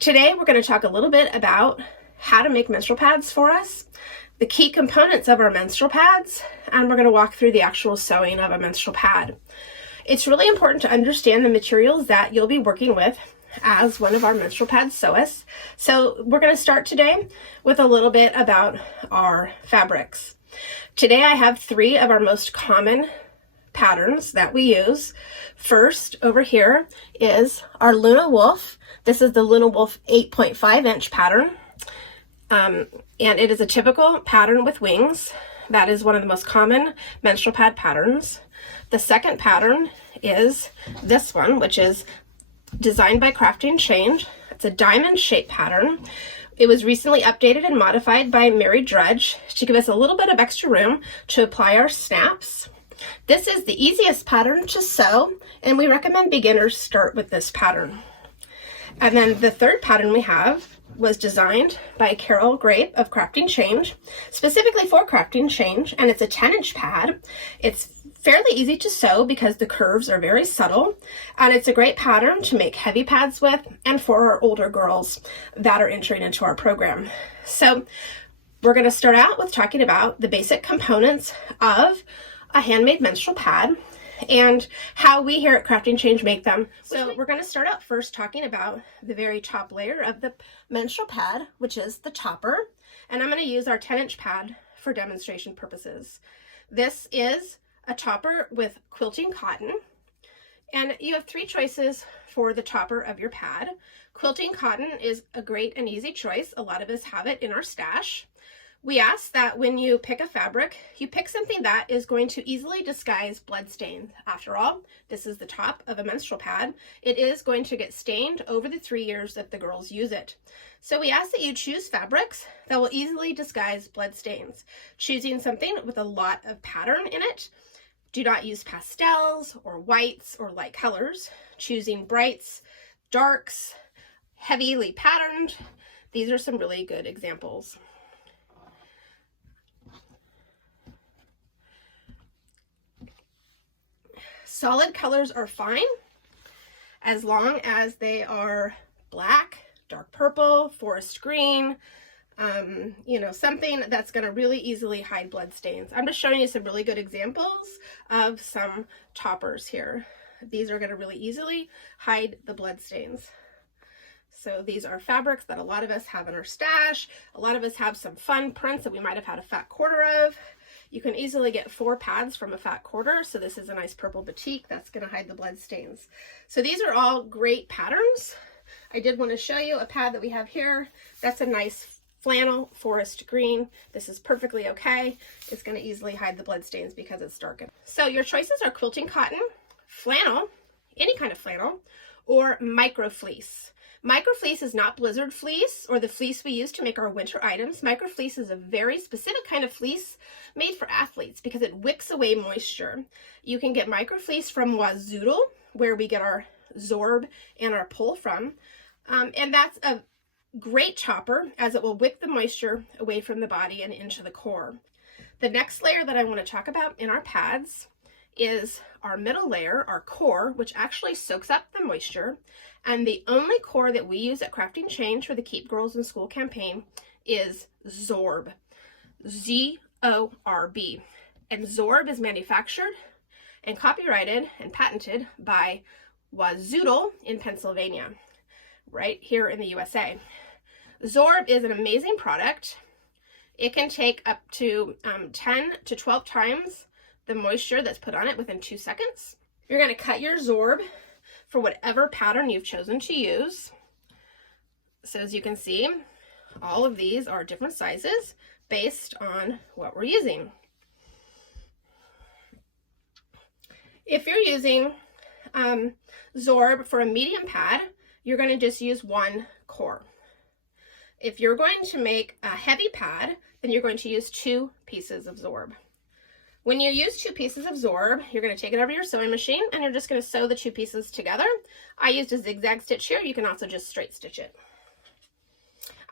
Today we're going to talk a little bit about how to make menstrual pads for us, the key components of our menstrual pads, and we're going to walk through the actual sewing of a menstrual pad. It's really important to understand the materials that you'll be working with as one of our menstrual pad sewists. So we're going to start today with a little bit about our fabrics. Today I have 3 of our most common patterns that we use. First, over here is our Luna Wolf. This is the Luna Wolf 8.5 inch pattern. And it is a typical pattern with wings. That is one of the most common menstrual pad patterns. The second pattern is this one, which is designed by Crafting Change. It's a diamond shape pattern. It was recently updated and modified by Mary Drudge to give us a little bit of extra room to apply our snaps. This is the easiest pattern to sew, and we recommend beginners start with this pattern. And then the third pattern we have was designed by Carol Grape of Crafting Change, specifically for Crafting Change, and it's a 10-inch pad. It's fairly easy to sew because the curves are very subtle, and it's a great pattern to make heavy pads with and for our older girls that are entering into our program. So we're going to start out with talking about the basic components of a handmade menstrual pad and how we here at Crafting Change make them. So we're going to start out first talking about the very top layer of the menstrual pad, which is the topper. And I'm going to use our 10-inch pad for demonstration purposes. This is a topper with quilting cotton. And you have 3 choices for the topper of your pad. Quilting cotton is a great and easy choice. A lot of us have it in our stash. We ask that when you pick a fabric, you pick something that is going to easily disguise blood stains. After all, this is the top of a menstrual pad. It is going to get stained over the 3 years that the girls use it. So we ask that you choose fabrics that will easily disguise blood stains. Choosing something with a lot of pattern in it. Do not use pastels or whites or light colors. Choosing brights, darks, heavily patterned. These are some really good examples. Solid colors are fine as long as they are black, dark purple, forest green, something that's going to really easily hide blood stains. I'm just showing you some really good examples of some toppers here. These are going to really easily hide the blood stains. So these are fabrics that a lot of us have in our stash. A lot of us have some fun prints that we might have had a fat quarter of. You can easily get 4 pads from a fat quarter. So this is a nice purple batik that's going to hide the blood stains. So these are all great patterns. I did want to show you a pad that we have here. That's a nice flannel forest green. This is perfectly okay. It's going to easily hide the blood stains because it's darkened. So your choices are quilting cotton, flannel, any kind of flannel, or micro fleece. Micro fleece is not blizzard fleece or the fleece we use to make our winter items. Micro fleece is a very specific kind of fleece made for athletes because it wicks away moisture. You can get micro fleece from Wazoodle, where we get our Zorb and our pull from. And that's a great topper as it will wick the moisture away from the body and into the core. The next layer that I want to talk about in our pads is our middle layer, our core, which actually soaks up the moisture. And the only core that we use at Crafting Change for the Keep Girls in School campaign is Zorb, Z-O-R-B. And Zorb is manufactured and copyrighted and patented by Wazoodle in Pennsylvania, right here in the USA. Zorb is an amazing product. It can take up to 10 to 12 times the moisture that's put on it within 2 seconds. You're going to cut your Zorb for whatever pattern you've chosen to use. So as you can see, all of these are different sizes based on what we're using. If you're using Zorb for a medium pad, you're going to just use 1 core. If you're going to make a heavy pad, then you're going to use 2 pieces of Zorb. When you use 2 pieces of Zorb, you're going to take it over your sewing machine and you're just going to sew the 2 pieces together. I used a zigzag stitch here. You can also just straight stitch it.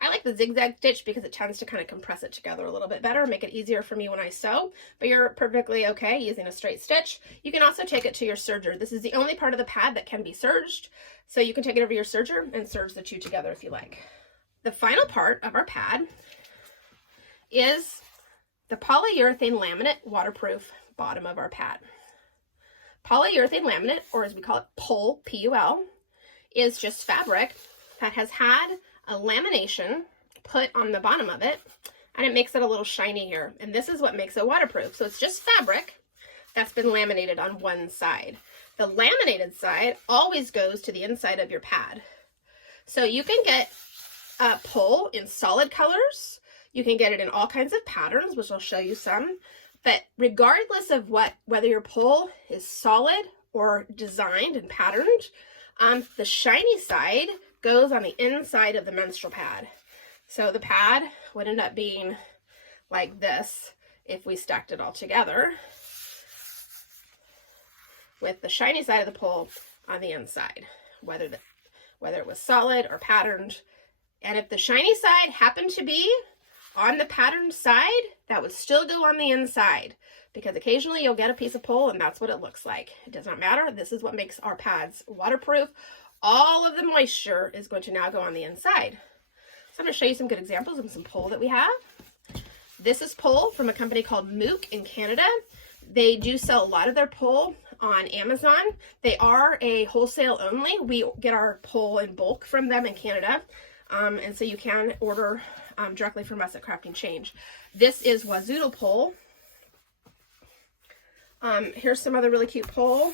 I like the zigzag stitch because it tends to kind of compress it together a little bit better, make it easier for me when I sew, but you're perfectly okay using a straight stitch. You can also take it to your serger. This is the only part of the pad that can be serged, so you can take it over your serger and serge the two together if you like. The final part of our pad is the polyurethane laminate waterproof bottom of our pad. Polyurethane laminate, or as we call it, PUL, P-U-L, is just fabric that has had a lamination put on the bottom of it, and it makes it a little shiny here. And this is what makes it waterproof. So it's just fabric that's been laminated on one side. The laminated side always goes to the inside of your pad. So you can get PUL in solid colors. You can get it in all kinds of patterns, which I'll show you some. But regardless of whether your PUL is solid or designed and patterned, the shiny side goes on the inside of the menstrual pad. So the pad would end up being like this if we stacked it all together, with the shiny side of the PUL on the inside, whether it was solid or patterned. And if the shiny side happened to be on the patterned side, that would still go on the inside, because occasionally you'll get a piece of PUL and that's what it looks like. It does not matter. This is what makes our pads waterproof. All of the moisture is going to now go on the inside. So I'm going to show you some good examples of some PUL that we have. This is PUL from a company called Mook in Canada. They do sell a lot of their PUL on Amazon. They are a wholesale only. We get our PUL in bulk from them in Canada. And so you can order directly from us at Crafting Change. This is Wazoo PUL. Here's some other really cute PUL.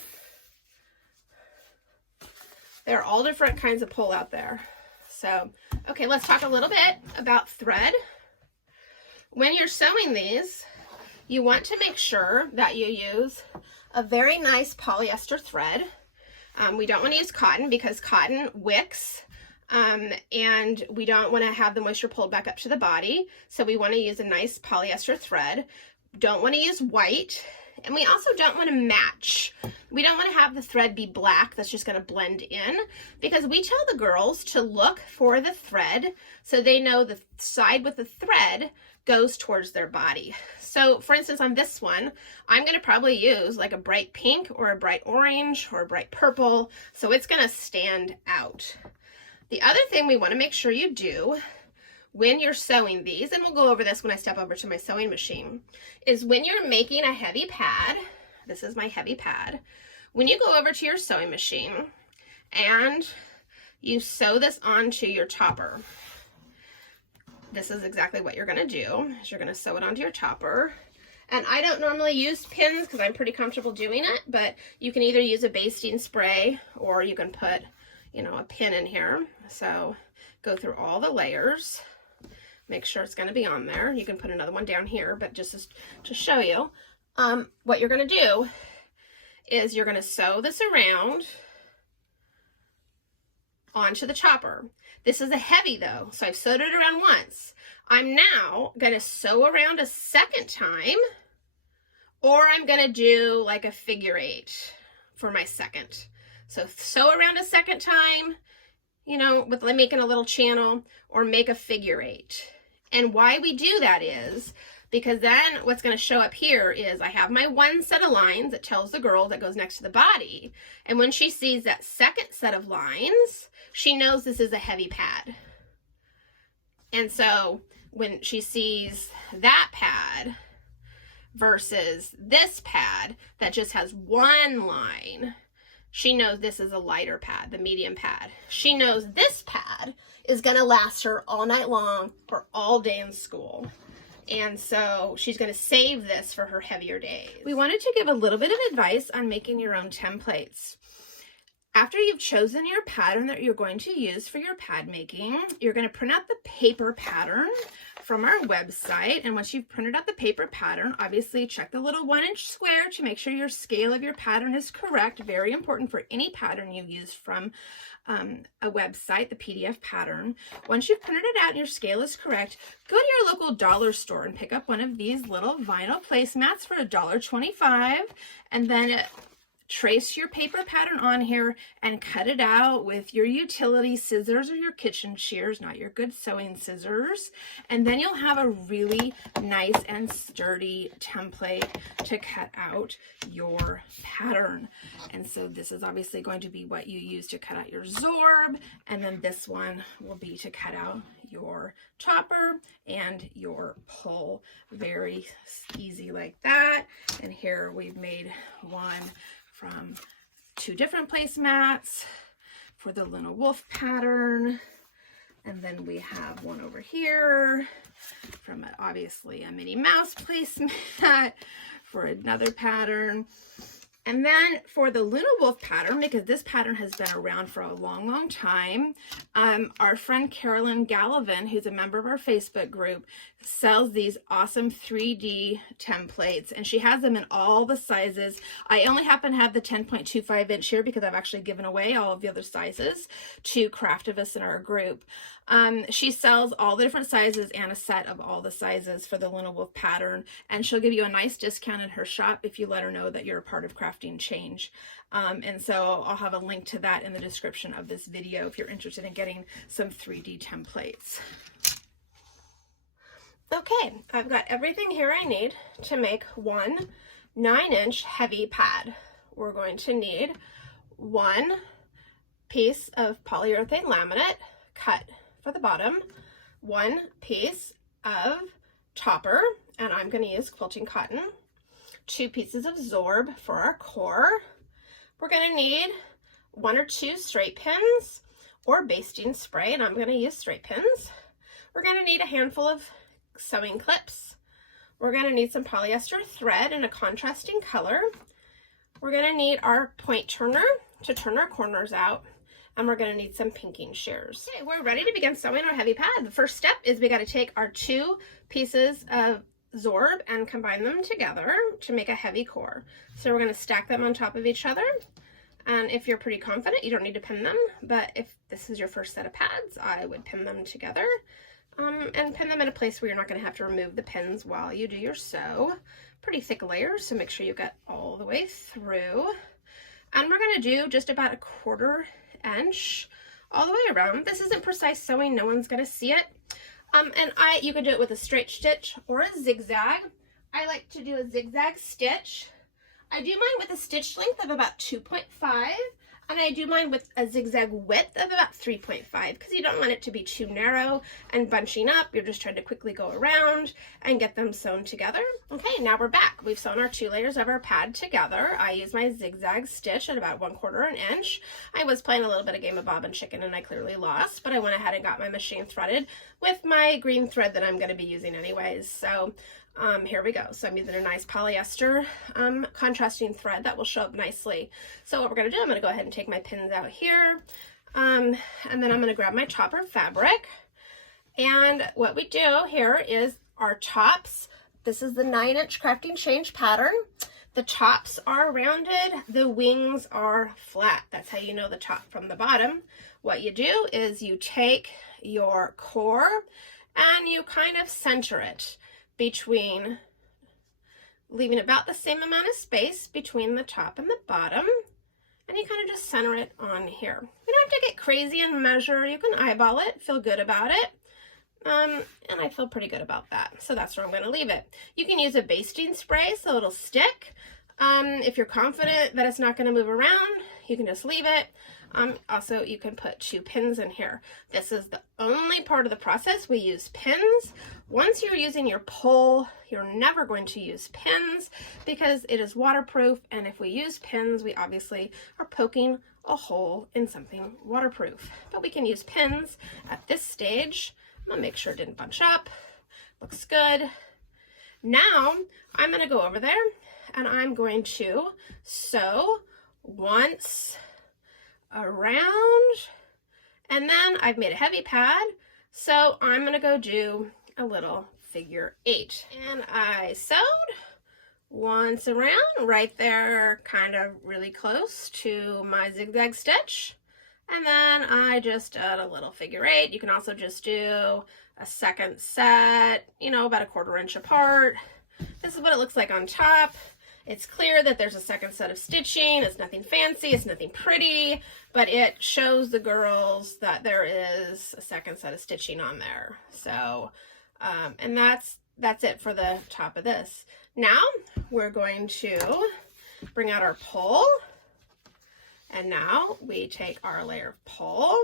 There are all different kinds of PUL out there. So, okay, let's talk a little bit about thread. When you're sewing these, you want to make sure that you use a very nice polyester thread. We don't want to use cotton because cotton wicks. And we don't want to have the moisture pulled back up to the body. So we want to use a nice polyester thread. Don't want to use white. And we also don't want to match. We don't want to have the thread be black. That's just going to blend in, because we tell the girls to look for the thread so they know the side with the thread goes towards their body. So for instance, on this one, I'm going to probably use like a bright pink or a bright orange or a bright purple. So it's going to stand out. The other thing we want to make sure you do when you're sewing these, and we'll go over this when I step over to my sewing machine, is when you're making a heavy pad, this is my heavy pad, when you go over to your sewing machine and you sew this onto your topper, this is exactly what you're going to do, is you're going to sew it onto your topper. And I don't normally use pins because I'm pretty comfortable doing it, but you can either use a basting spray or you can put, you know, a pin in here. So go through all the layers, make sure it's going to be on there. You can put another one down here, but just to show you, what you're going to do is you're going to sew this around onto the chopper. This is a heavy though, so I've sewed it around once. I'm now going to sew around a second time, or I'm going to do like a figure 8 for my second. So sew around a second time, you know, with making a little channel, or make a figure 8. And why we do that is because then what's going to show up here is I have my one set of lines that tells the girl that goes next to the body. And when she sees that second set of lines, she knows this is a heavy pad. And so when she sees that pad versus this pad that just has one line, she knows this is a lighter pad, the medium pad. She knows this pad is going to last her all night long or all day in school. And so she's going to save this for her heavier days. We wanted to give a little bit of advice on making your own templates. After you've chosen your pattern that you're going to use for your pad making, you're going to print out the paper pattern from our website. And once you've printed out the paper pattern, obviously check the little 1-inch square to make sure your scale of your pattern is correct. Very important for any pattern you use from a website, the PDF pattern. Once you've printed it out and your scale is correct, go to your local dollar store and pick up one of these little vinyl placemats for $1.25, and then trace your paper pattern on here and cut it out with your utility scissors or your kitchen shears, not your good sewing scissors. And then you'll have a really nice and sturdy template to cut out your pattern. And so this is obviously going to be what you use to cut out your Zorb, and then this one will be to cut out your topper and your pull. Very easy like that. And here we've made one from 2 different placemats for the Luna Wolf pattern. And then we have one over here from obviously a Minnie Mouse placemat for another pattern. And then for the Luna Wolf pattern, because this pattern has been around for a long, long time, our friend Carolyn Gallivan, who's a member of our Facebook group, sells these awesome 3D templates, and she has them in all the sizes. I only happen to have the 10.25 inch here because I've actually given away all of the other sizes to Craftivists in our group. She sells all the different sizes and a set of all the sizes for the Luna Wolf pattern, and she'll give you a nice discount in her shop if you let her know that you're a part of Crafting Change. And so I'll have a link to that in the description of this video if you're interested in getting some 3D templates. Okay, I've got everything here I need to make one 9-inch heavy pad. We're going to need 1 piece of polyurethane laminate cut for the bottom, 1 piece of topper, and I'm going to use quilting cotton, 2 pieces of Zorb for our core. We're going to need 1 or 2 straight pins or basting spray, and I'm going to use straight pins. We're going to need a handful of sewing clips. We're going to need some polyester thread in a contrasting color. We're going to need our point turner to turn our corners out, and we're going to need some pinking shears. Okay, we're ready to begin sewing our heavy pad. The first step is we got to take our 2 pieces of Zorb and combine them together to make a heavy core. So we're going to stack them on top of each other, and if you're pretty confident, you don't need to pin them, but if this is your first set of pads, I would pin them together. And pin them in a place where you're not going to have to remove the pins while you do your sew. Pretty thick layers, so make sure you get all the way through. And we're going to do just about 1/4 inch all the way around. This isn't precise sewing, no one's going to see it. And you can do it with a straight stitch or a zigzag. I like to do a zigzag stitch. I do mine with a stitch length of about 2.5. And I do mine with a zigzag width of about 3.5 because you don't want it to be too narrow and bunching up. You're just trying to quickly go around and get them sewn together. Okay, now we're back. We've sewn our 2 layers of our pad together. I use my zigzag stitch at about 1/4 inch. I was playing a little bit of game of Bob and Chicken and I clearly lost, but I went ahead and got my machine threaded with my green thread that I'm going to be using anyways. So here we go. So I'm using a nice polyester contrasting thread that will show up nicely. So what we're going to do, I'm going to go ahead and take my pins out here, and then I'm going to grab my topper fabric. And what we do here is our tops. This is the 9-inch Crafting Change pattern. The tops are rounded, the wings are flat. That's how you know the top from the bottom. What you do is you take your core and you kind of center it between, leaving about the same amount of space between the top and the bottom, and you kind of just center it on here. You don't have to get crazy and measure. You can eyeball it, feel good about it, and I feel pretty good about that. So that's where I'm going to leave it. You can use a basting spray so it'll stick. If you're confident that it's not going to move around, you can just leave it. Also, you can put 2 pins in here. This is the only part of the process we use pins. Once you're using your pull, you're never going to use pins because it is waterproof, and if we use pins, we obviously are poking a hole in something waterproof. But we can use pins at this stage. I'm gonna make sure it didn't bunch up. Looks good. Now, I'm gonna go over there and I'm going to sew once around, and then I've made a heavy pad, so I'm gonna go do a little figure 8, and I sewed once around right there, kind of really close to my zigzag stitch, and then I just did a little figure 8. You can also just do a second set, you know, about 1/4 inch apart. This is what it looks like on top. It's clear that there's a second set of stitching. It's nothing fancy, it's nothing pretty, but it shows the girls that there is a second set of stitching on there. So, and that's it for the top of this. Now we're going to bring out our pole, and now we take our layer of pole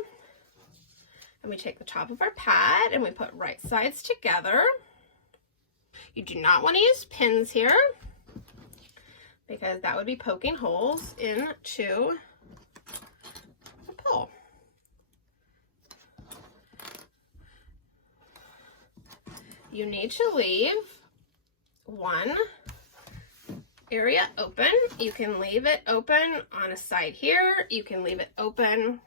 and we take the top of our pad and we put right sides together. You do not want to use pins here because that would be poking holes into the pole. You need to leave one area open. You can leave it open on a side here. You can leave it open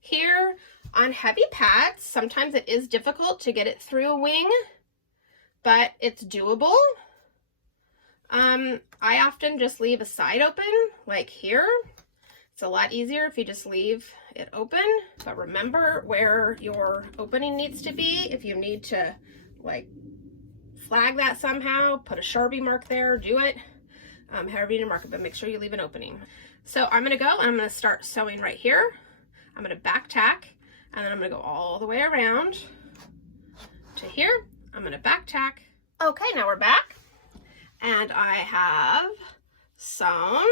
here. On heavy pads, sometimes it is difficult to get it through a wing, but it's doable. I often just leave a side open, like here. It's a lot easier if you just leave it open, but remember where your opening needs to be. If you need to like flag that somehow, put a Sharpie mark there, do it. However you need to mark it, but make sure you leave an opening. So I'm gonna go and I'm gonna start sewing right here. I'm gonna back tack, and then I'm gonna go all the way around to here. I'm gonna back tack. Okay, now we're back. And I have sewn.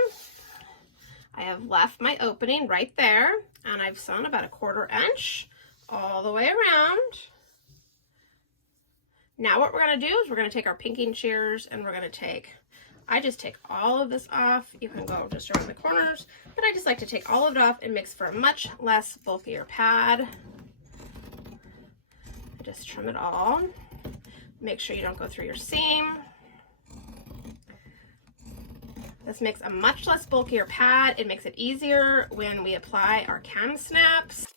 I have left my opening right there, and I've sewn about 1/4 inch all the way around. Now what we're gonna do is we're gonna take our pinking shears and we're gonna take, I just take all of this off. You can go just around the corners, but I just like to take all of it off. It makes for a much less bulkier pad. I just trim it all. Make sure you don't go through your seam. This makes a much less bulkier pad. It makes it easier when we apply our Kam Snaps.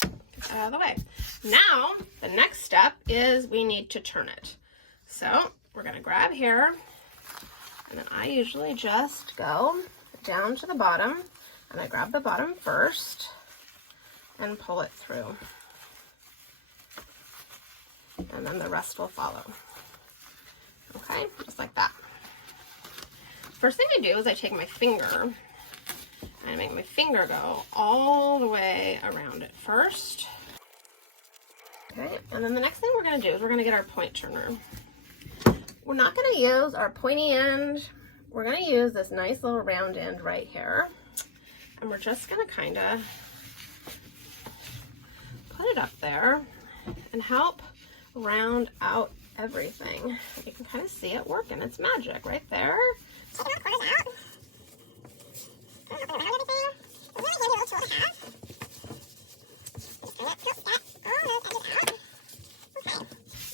Get that out of the way. Now, the next step is we need to turn it. So we're gonna grab here, and then I usually just go down to the bottom, and I grab the bottom first and pull it through. And then the rest will follow. Okay, just like that. First thing I do is I take my finger and I make my finger go all the way around it first. Okay, and then the next thing we're gonna do is we're gonna get our point turner. We're not gonna use our pointy end. We're gonna use this nice little round end right here. And we're just gonna kind of put it up there and help round out everything. You can kind of see it working. It's magic right there.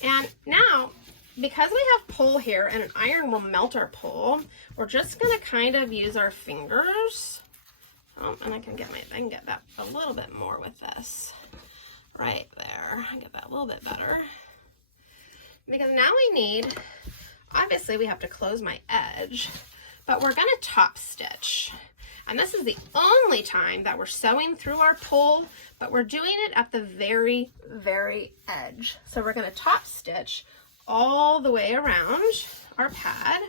And now, because we have pole here and an iron will melt our pole, we're just going to kind of use our fingers. Oh, and I can get that a little bit more with this right there. I get that a little bit better. Because now we need, obviously we have to close my edge, but we're going to top stitch. And this is the only time that we're sewing through our pole, but we're doing it at the very, very edge. So we're going to top stitch all the way around our pad,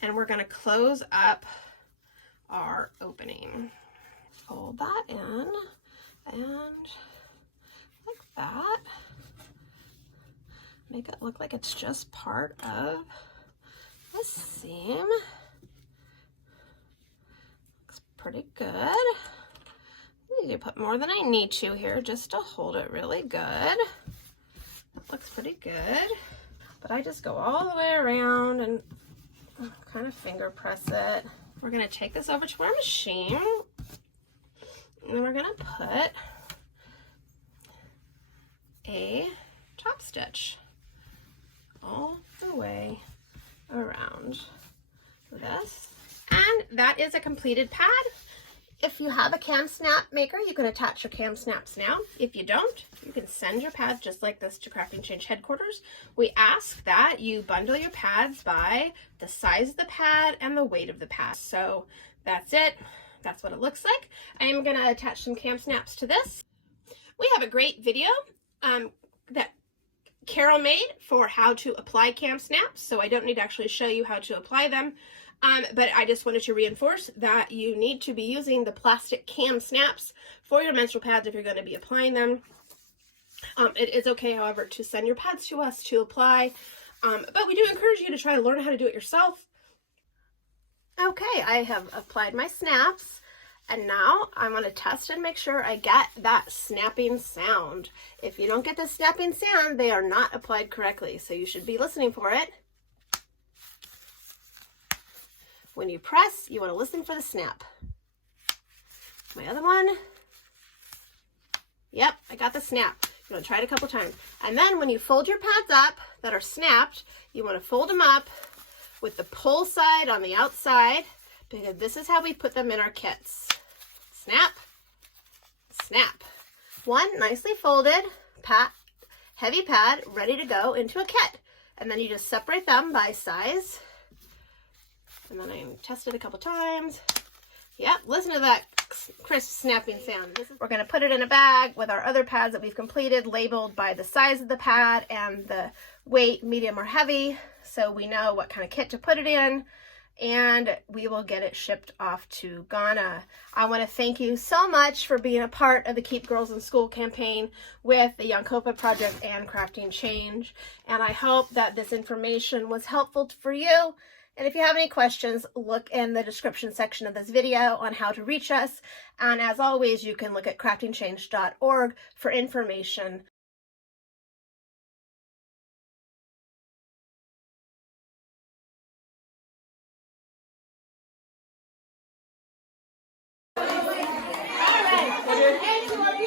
and we're going to close up our opening. Fold that in, and like that. Make it look like it's just part of the seam. Looks pretty good. I need to put more than I need to here just to hold it really good. That looks pretty good. But I just go all the way around and kind of finger press it. We're gonna take this over to our machine, and then we're gonna put a top stitch all the way around this. And that is a completed pad. If you have a Kam Snap maker, you can attach your Kam Snaps now. If you don't, you can send your pads just like this to Crafting Change headquarters. We ask that you bundle your pads by the size of the pad and the weight of the pad. So that's it. That's what it looks like. I'm going to attach some Kam Snaps to this. We have a great video that Carol made for how to apply Kam Snaps, so I don't need to actually show you how to apply them. But I just wanted to reinforce that you need to be using the plastic Kam Snaps for your menstrual pads if you're going to be applying them. It is okay, however, to send your pads to us to apply, but we do encourage you to try to learn how to do it yourself. Okay, I have applied my snaps, and now I'm going to test and make sure I get that snapping sound. If you don't get the snapping sound, they are not applied correctly, so you should be listening for it. When you press, you want to listen for the snap. My other one. Yep, I got the snap. You want to try it a couple times. And then when you fold your pads up that are snapped, you want to fold them up with the pull side on the outside, because this is how we put them in our kits. Snap, snap. One nicely folded heavy pad ready to go into a kit. And then you just separate them by size. And then I test it a couple times. Yep, listen to that crisp snapping sound. We're going to put it in a bag with our other pads that we've completed, labeled by the size of the pad and the weight, medium or heavy, so we know what kind of kit to put it in, and we will get it shipped off to Ghana. I want to thank you so much for being a part of the Keep Girls in School campaign with the Yonkofa Project and Crafting Change, and I hope that this information was helpful for you. And if you have any questions, look in the description section of this video on how to reach us. And as always, you can look at craftingchange.org for information. All right,